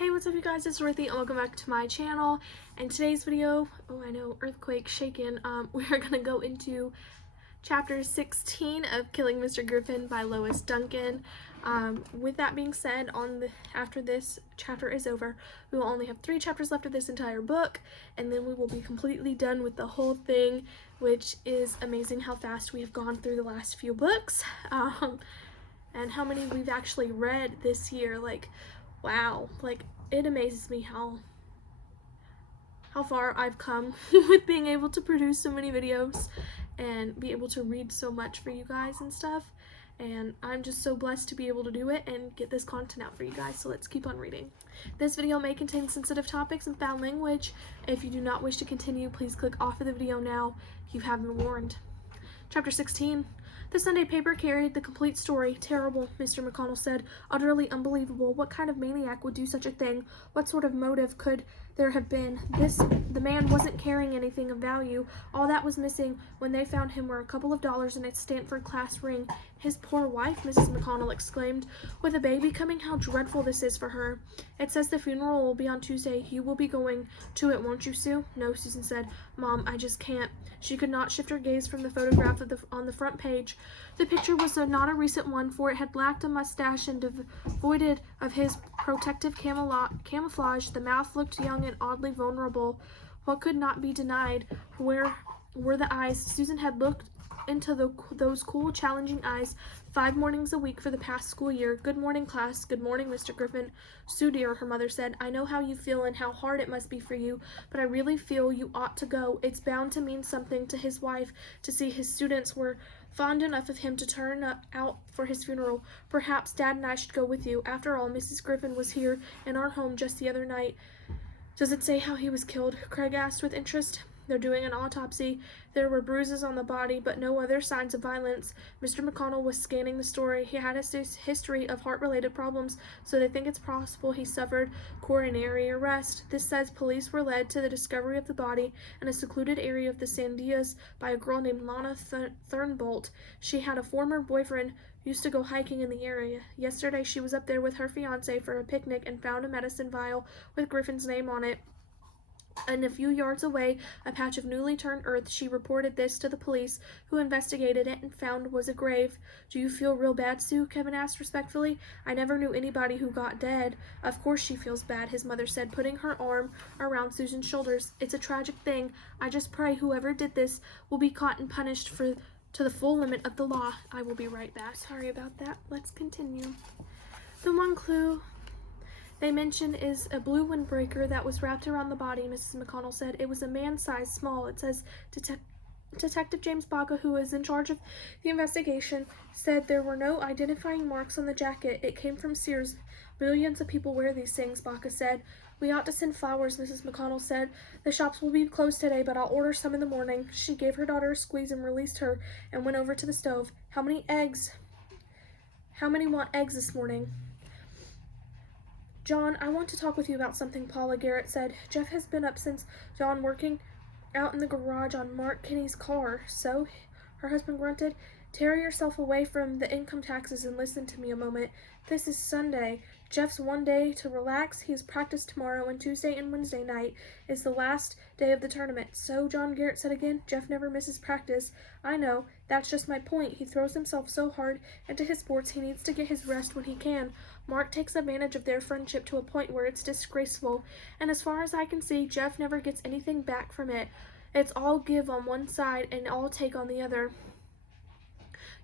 Hey, what's up you guys, it's Ruthie and welcome back to my channel. And today's video, oh I know, earthquake shaken, we are going to go into chapter 16 of Killing Mr. Griffin by Lois Duncan. With that being said, after this chapter is over, we will only have 3 chapters left of this entire book, and then we will be completely done with the whole thing, which is amazing how fast we have gone through the last few books, and how many we've actually read this year. Like, wow, like it amazes me how far I've come with being able to produce so many videos and be able to read so much for you guys and stuff, and I'm just so blessed to be able to do it and get this content out for you guys. So let's keep on reading. This video may contain sensitive topics and foul language. If you do not wish to continue, please click off of the video now. You have been warned. Chapter 16. The Sunday paper carried the complete story. Terrible, Mr. McConnell said. Utterly unbelievable. What kind of maniac would do such a thing? What sort of motive could there have been? The man wasn't carrying anything of value. All that was missing when they found him were a couple of dollars and a Stanford class ring. His poor wife, Mrs. McConnell exclaimed. With a baby coming, how dreadful this is for her. It says the funeral will be on Tuesday. You will be going to it, won't you, Sue? No, Susan said. Mom, I just can't. She could not shift her gaze from the photograph on the front page. The picture was not a recent one, for it had lacked a mustache and devoid of his protective camouflage. The mouth looked young and oddly vulnerable. What could not be denied? Where were the eyes? Susan had looked into those cool, challenging eyes 5 mornings a week for the past school year. Good morning, class. Good morning, Mr. Griffin. Sue, dear, her mother said, I know how you feel and how hard it must be for you, but I really feel you ought to go. It's bound to mean something to his wife to see his students were fond enough of him to turn out for his funeral. Perhaps Dad and I should go with you. After all, Mrs. Griffin was here in our home just the other night. Does it say how he was killed? Craig asked with interest. They're doing an autopsy. There were bruises on the body, but no other signs of violence. Mr. McConnell was scanning the story. He had a history of heart-related problems, so they think it's possible he suffered coronary arrest. This says police were led to the discovery of the body in a secluded area of the Sandias by a girl named Lana Thurnbolt. She had a former boyfriend who used to go hiking in the area. Yesterday, she was up there with her fiancé for a picnic and found a medicine vial with Griffin's name on it. And a few yards away, a patch of newly turned earth. She reported this to the police, who investigated it and found was a grave. Do you feel real bad, Sue? Kevin asked respectfully. I never knew anybody who got dead. Of course she feels bad, his mother said, putting her arm around Susan's shoulders. It's a tragic thing. I just pray whoever did this will be caught and punished to the full limit of the law. I will be right back. Sorry about that. Let's continue. The one clue they mention is a blue windbreaker that was wrapped around the body, Mrs. McConnell said. It was a man-sized small. It says Detective James Baca, who is in charge of the investigation, said there were no identifying marks on the jacket. It came from Sears. Millions of people wear these things, Baca said. We ought to send flowers, Mrs. McConnell said. The shops will be closed today, but I'll order some in the morning. She gave her daughter a squeeze and released her and went over to the stove. How many eggs? How many want eggs this morning? John, I want to talk with you about something, Paula, Garrett said. Jeff has been up since dawn working out in the garage on Mark Kinney's car. So, her husband grunted. Tear yourself away from the income taxes and listen to me a moment. This is Sunday. Jeff's one day to relax. He has practice tomorrow, and Tuesday and Wednesday night is the last day of the tournament. So, John, Garrett said again, Jeff never misses practice. I know. That's just my point. He throws himself so hard into his sports, he needs to get his rest when he can. Mark takes advantage of their friendship to a point where it's disgraceful, and as far as I can see, Jeff never gets anything back from it. It's all give on one side and all take on the other.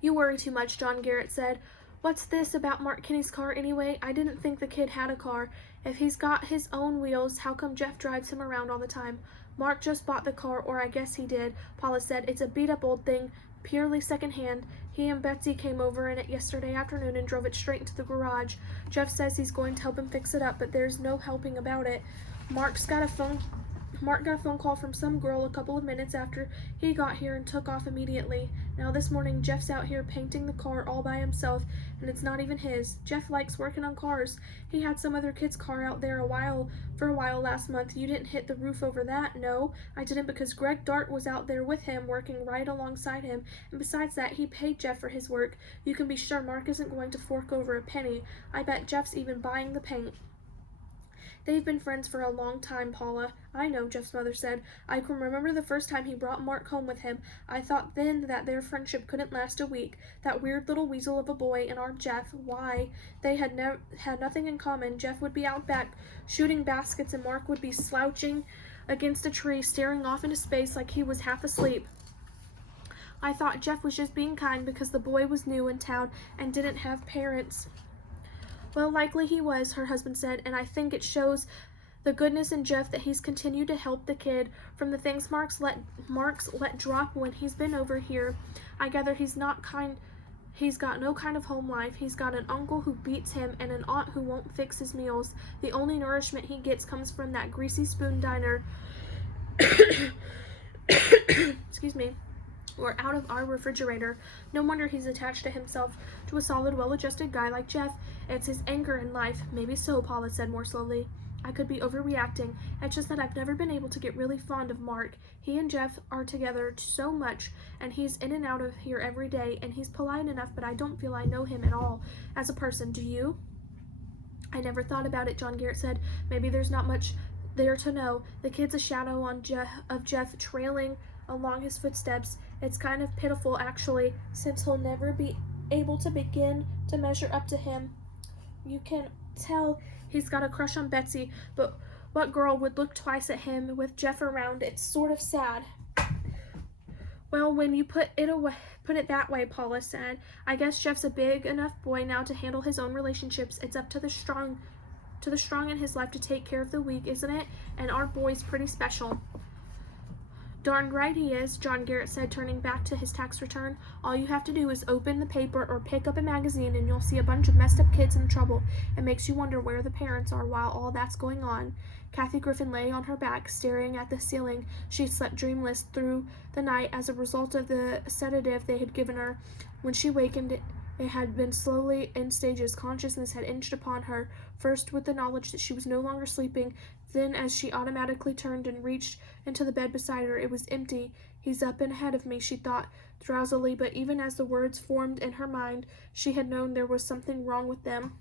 You worry too much, John, Garrett said. What's this about Mark Kinney's car anyway? I didn't think the kid had a car. If he's got his own wheels, how come Jeff drives him around all the time? Mark just bought the car, or I guess he did, Paula said. It's a beat-up old thing, purely second-hand. He and Betsy came over in it yesterday afternoon and drove it straight into the garage. Jeff says he's going to help him fix it up, but there's no helping about it. Mark got a phone call from some girl a couple of minutes after he got here and took off immediately. Now this morning, Jeff's out here painting the car all by himself, and it's not even his. Jeff likes working on cars. He had some other kid's car out there for a while last month. You didn't hit the roof over that? No, I didn't, because Greg Dart was out there with him, working right alongside him, and besides that, he paid Jeff for his work. You can be sure Mark isn't going to fork over a penny. I bet Jeff's even buying the paint. They've been friends for a long time, Paula. I know, Jeff's mother said. I can remember the first time he brought Mark home with him. I thought then that their friendship couldn't last a week. That weird little weasel of a boy and our Jeff, why? They had nothing in common. Jeff would be out back shooting baskets and Mark would be slouching against a tree, staring off into space like he was half asleep. I thought Jeff was just being kind because the boy was new in town and didn't have parents. Well, likely he was, her husband said, and I think it shows the goodness in Jeff that he's continued to help the kid. From the things Mark's let drop when he's been over here, I gather he's got no kind of home life. He's got an uncle who beats him and an aunt who won't fix his meals. The only nourishment he gets comes from that greasy spoon diner. Excuse me. Or out of our refrigerator. No wonder he's attached to himself, to a solid, well-adjusted guy like Jeff. It's his anchor in life. Maybe so, Paula said more slowly. I could be overreacting. It's just that I've never been able to get really fond of Mark. He and Jeff are together so much, and he's in and out of here every day, and he's polite enough, but I don't feel I know him at all as a person. Do you? I never thought about it, John Garrett said. Maybe there's not much there to know. The kid's a shadow of Jeff trailing along his footsteps. It's kind of pitiful, actually, since he'll never be able to begin to measure up to him. You can tell he's got a crush on Betsy, but what girl would look twice at him with Jeff around? It's sort of sad. Well, when you put it that way, Paula said, I guess Jeff's a big enough boy now to handle his own relationships. It's up to the strong in his life to take care of the weak, isn't it? And our boy's pretty special. Darn right he is, John Garrett said, turning back to his tax return. All you have to do is open the paper or pick up a magazine and you'll see a bunch of messed up kids in trouble. It makes you wonder where the parents are while all that's going on. Kathy Griffin lay on her back, staring at the ceiling. She slept dreamless through the night as a result of the sedative they had given her. When she wakened, it had been slowly in stages. Consciousness had inched upon her, first with the knowledge that she was no longer sleeping, then as she automatically turned and reached into the bed beside her, it was empty. He's up and ahead of me, she thought drowsily, but even as the words formed in her mind, she had known there was something wrong with them.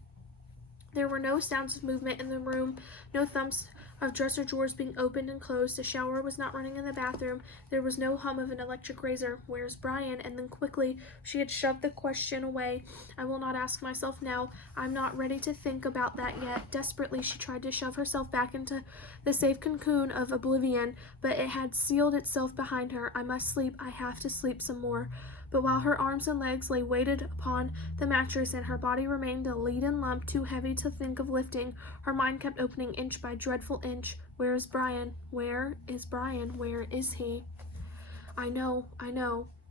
There were no sounds of movement in the room, no thumps of dresser drawers being opened and closed. The shower was not running in the bathroom. There was no hum of an electric razor. Where's Brian? And then quickly she had shoved the question away. I will not ask myself now. I'm not ready to think about that yet. Desperately she tried to shove herself back into the safe cocoon of oblivion, but it had sealed itself behind her. I must sleep. I have to sleep some more. But while her arms and legs lay weighted upon the mattress and her body remained a leaden lump too heavy to think of lifting, her mind kept opening inch by dreadful inch. Where is Brian? Where is Brian? Where is he? I know.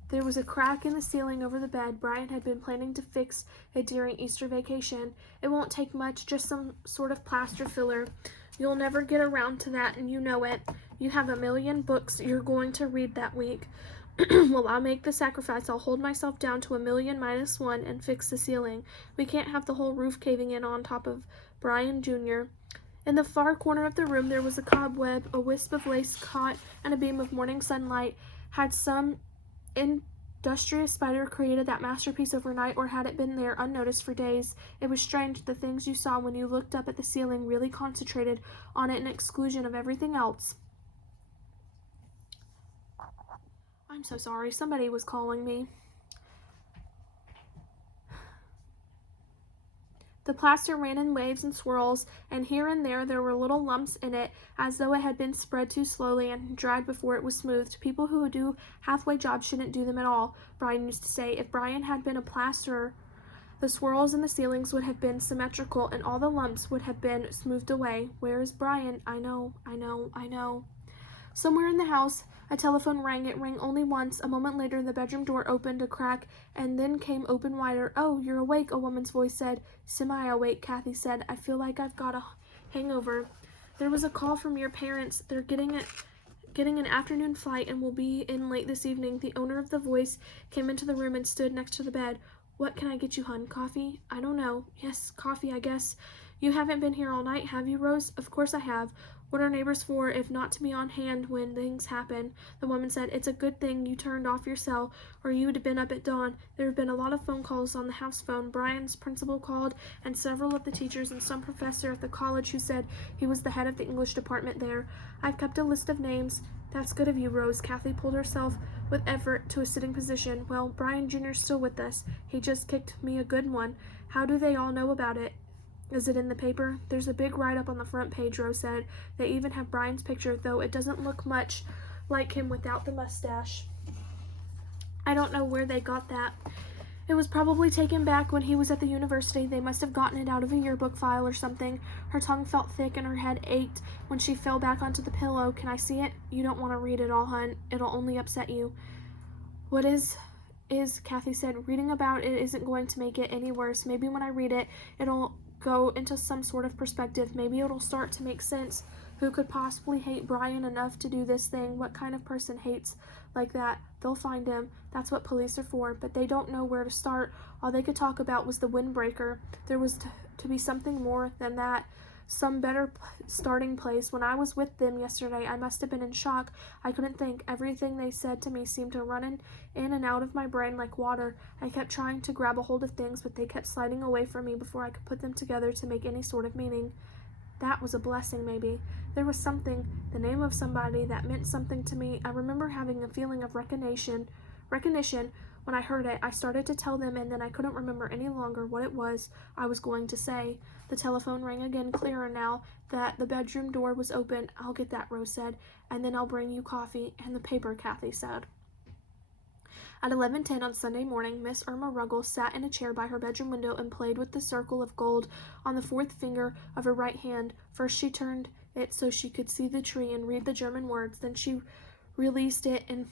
There was a crack in the ceiling over the bed. Brian had been planning to fix it during Easter vacation. It won't take much, just some sort of plaster filler. You'll never get around to that, and you know it. You have a million books you're going to read that week. Well, I'll make the sacrifice. I'll hold myself down to 1,000,000 minus 1 and fix the ceiling. We can't have the whole roof caving in on top of Brian Jr. In the far corner of the room there was a cobweb, a wisp of lace caught, and a beam of morning sunlight. Had some industrious spider created that masterpiece overnight, or had it been there unnoticed for days? It was strange, the things you saw when you looked up at the ceiling really concentrated on it in exclusion of everything else. I'm so sorry. Somebody was calling me. The plaster ran in waves and swirls, and here and there were little lumps in it, as though it had been spread too slowly and dried before it was smoothed. People who do halfway jobs shouldn't do them at all, Brian used to say. If Brian had been a plasterer, the swirls in the ceilings would have been symmetrical, and all the lumps would have been smoothed away. Where is Brian? I know. Somewhere in the house, a telephone rang. It rang only once. A moment later, the bedroom door opened a crack and then came open wider. Oh, you're awake, a woman's voice said. Semi-awake, Kathy said. I feel like I've got a hangover. There was a call from your parents. They're getting an afternoon flight and will be in late this evening. The owner of the voice came into the room and stood next to the bed. What can I get you, hun? Coffee? I don't know. Yes, coffee, I guess. You haven't been here all night, have you, Rose? Of course I have. What are neighbors for if not to be on hand when things happen? The woman said, It's a good thing you turned off your cell, or you would have been up at dawn. There have been a lot of phone calls on the house phone. Brian's principal called, and several of the teachers and some professor at the college who said he was the head of the English department there. I've kept a list of names. That's good of you, Rose. Kathy pulled herself with effort to a sitting position. Well, Brian Jr.'s still with us. He just kicked me a good one. How do they all know about it? Is it in the paper? There's a big write-up on the front page, Rose said. They even have Brian's picture, though it doesn't look much like him without the mustache. I don't know where they got that. It was probably taken back when he was at the university. They must have gotten it out of a yearbook file or something. Her tongue felt thick and her head ached when she fell back onto the pillow. Can I see it? You don't want to read it all, hun. It'll only upset you. What is, Kathy said. Reading about it isn't going to make it any worse. Maybe when I read it, it'll go into some sort of perspective. Maybe it'll start to make sense. Who could possibly hate Brian enough to do this thing? What kind of person hates like that? They'll find him. That's what police are for, but they don't know where to start. All they could talk about was the windbreaker. There was to be something more than that. Some better starting place. When I was with them yesterday, I must have been in shock. I couldn't think. Everything they said to me seemed to run in and out of my brain like water. I kept trying to grab a hold of things, but they kept sliding away from me before I could put them together to make any sort of meaning. That was a blessing, maybe. There was something, the name of somebody, that meant something to me. I remember having a feeling of recognition. When I heard it, I started to tell them, and then I couldn't remember any longer what it was I was going to say. The telephone rang again, clearer now that the bedroom door was open. I'll get that, Rose said, and then I'll bring you coffee and the paper, Kathy said. At 11:10 on Sunday morning, Miss Irma Ruggles sat in a chair by her bedroom window and played with the circle of gold on the fourth finger of her right hand. First she turned it so she could see the tree and read the German words. Then she released it and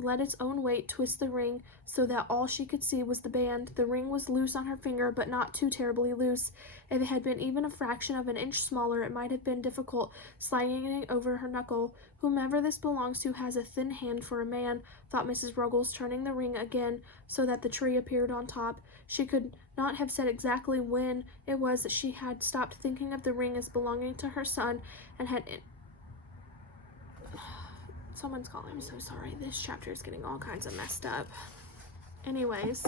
let its own weight twist the ring so that all she could see was the band. The ring was loose on her finger, but not too terribly loose. If it had been even a fraction of an inch smaller, it might have been difficult, sliding it over her knuckle. Whomever this belongs to has a thin hand for a man, thought Mrs. Ruggles, turning the ring again so that the tree appeared on top. She could not have said exactly when it was that she had stopped thinking of the ring as belonging to her son and had... Someone's calling. I'm so sorry. This chapter is getting all kinds of messed up. Anyways,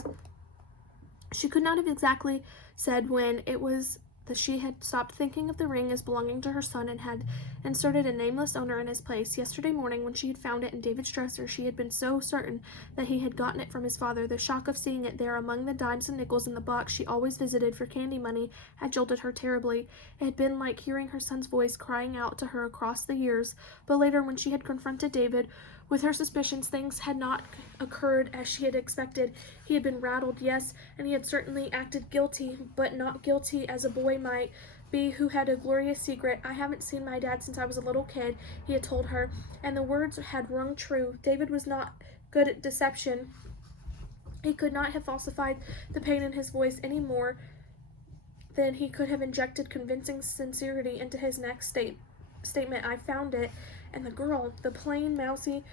she could not have exactly said when it was that she had stopped thinking of the ring as belonging to her son and had inserted a nameless owner in his place. Yesterday morning, when she had found it in David's dresser, she had been so certain that he had gotten it from his father. The shock of seeing it there among the dimes and nickels in the box she always visited for candy money had jolted her terribly. It had been like hearing her son's voice crying out to her across the years. But later, when she had confronted David with her suspicions, things had not occurred as she had expected. He had been rattled, yes, and he had certainly acted guilty, but not guilty as a boy might be who had a glorious secret. I haven't seen my dad since I was a little kid, he had told her, and the words had rung true. David was not good at deception. He could not have falsified the pain in his voice any more than he could have injected convincing sincerity into his next statement. I found it. And the girl, the plain, mousy,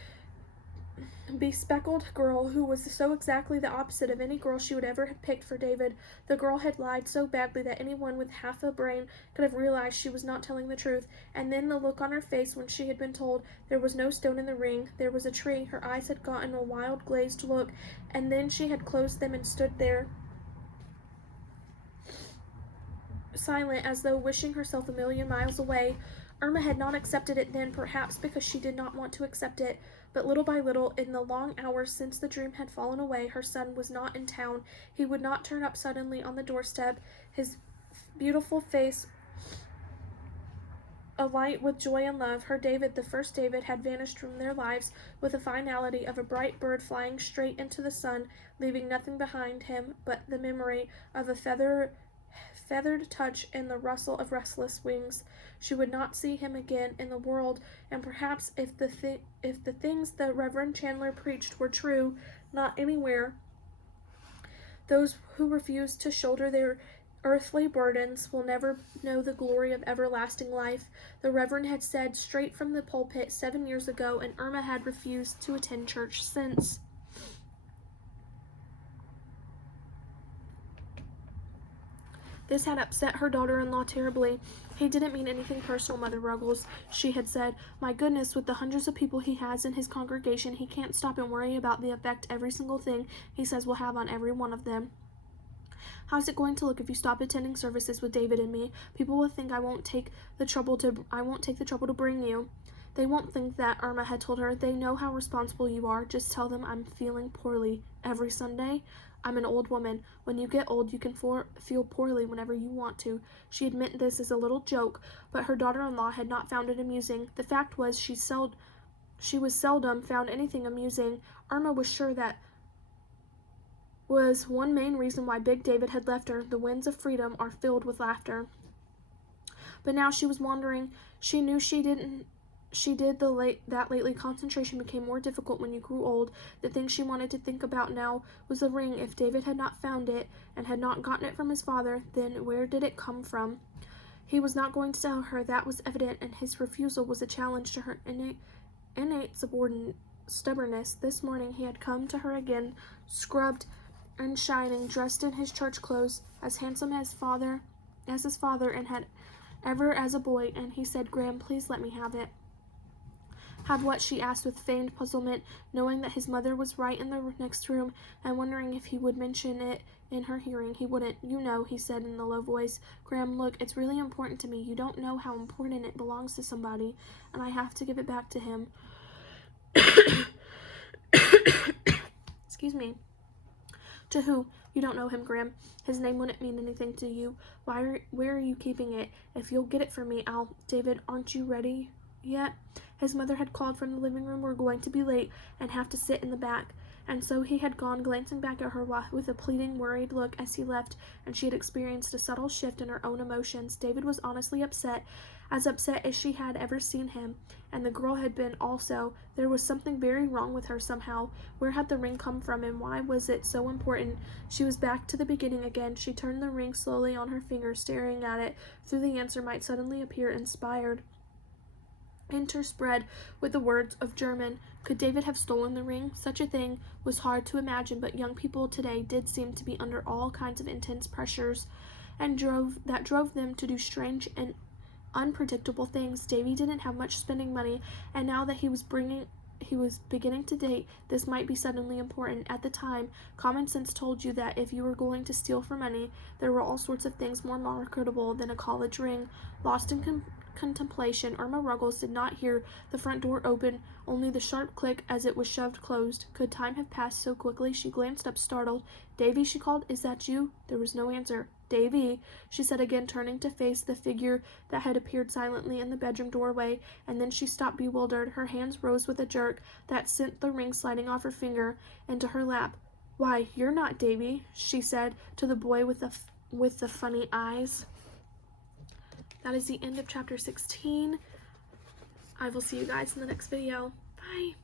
bespectacled girl who was so exactly the opposite of any girl she would ever have picked for David. The girl had lied so badly that anyone with half a brain could have realized she was not telling the truth. And then the look on her face when she had been told there was no stone in the ring, there was a tree. Her eyes had gotten a wild, glazed look, and then she had closed them and stood there, silent, as though wishing herself a million miles away. Irma had not accepted it then, perhaps because she did not want to accept it, but little by little, in the long hours since the dream had fallen away, her son was not in town. He would not turn up suddenly on the doorstep, his beautiful face alight with joy and love. Her David, the first David, had vanished from their lives with the finality of a bright bird flying straight into the sun, leaving nothing behind him but the memory of a feathered touch and the rustle of restless wings. She would not see him again in the world, and perhaps if the things the Reverend Chandler preached were true, not anywhere. Those who refuse to shoulder their earthly burdens will never know the glory of everlasting life. The Reverend had said straight from the pulpit 7 years ago, and Irma had refused to attend church since. This had upset her daughter-in-law terribly. "He didn't mean anything personal, Mother Ruggles," she had said. "My goodness, with the hundreds of people he has in his congregation, he can't stop and worry about the effect every single thing he says will have on every one of them. How's it going to look if you stop attending services with David and me? People will think I won't take the trouble to bring you." "They won't think that," Irma had told her. "They know how responsible you are. Just tell them I'm feeling poorly every Sunday. I'm an old woman. When you get old, you can feel poorly whenever you want to." She had meant this as a little joke, but her daughter-in-law had not found it amusing. The fact was, she was seldom found anything amusing. Irma was sure that was one main reason why Big David had left her. The winds of freedom are filled with laughter. But now she was wondering. She knew that lately concentration became more difficult when you grew old. The thing she wanted to think about now was the ring. If David had not found it and had not gotten it from his father, then where did it come from? He was not going to tell her, that was evident, and his refusal was a challenge to her innate stubbornness. This morning he had come to her again, scrubbed and shining, dressed in his church clothes, as handsome as his father, and had ever as a boy, and he said, "Graham, please let me have it." "Have what?" she asked with feigned puzzlement, knowing that his mother was right in the next room, and wondering if he would mention it in her hearing. He wouldn't. "You know," he said in a low voice. "Graham, look, it's really important to me. You don't know how important it belongs to somebody, and I have to give it back to him." Excuse me. "To who?" "You don't know him, Graham. His name wouldn't mean anything to you. Where are you keeping it? If you'll get it for me, I'll—" "David, aren't you ready yet?" His mother had called from the living room. "We're going to be late and have to sit in the back." And so he had gone, glancing back at her with a pleading, worried look as he left, and she had experienced a subtle shift in her own emotions. David was honestly upset as she had ever seen him, and the girl had been also. There was something very wrong with her somehow. Where had the ring come from, and why was it so important? She was back to the beginning again. She turned the ring slowly on her finger, staring at it. Through the answer might suddenly appear interspread with the words of German. Could David have stolen the ring? Such a thing was hard to imagine, but young people today did seem to be under all kinds of intense pressures, and drove them to do strange and unpredictable things. Davy didn't have much spending money, and now that he was beginning to date, this might be suddenly important. At the time, common sense told you that if you were going to steal for money, there were all sorts of things more marketable than a college ring. Lost in contemplation, Irma Ruggles did not hear the front door open, only the sharp click as it was shoved closed. Could time have passed so quickly? She glanced up, startled. "Davy," she called. "Is that you?" There was no answer. "Davy," she said again, turning to face the figure that had appeared silently in the bedroom doorway, and then she stopped, bewildered. Her hands rose with a jerk that sent the ring sliding off her finger into her lap. "Why, you're not Davy," she said to the boy with the funny eyes. That is the end of chapter 16. I will see you guys in the next video. Bye.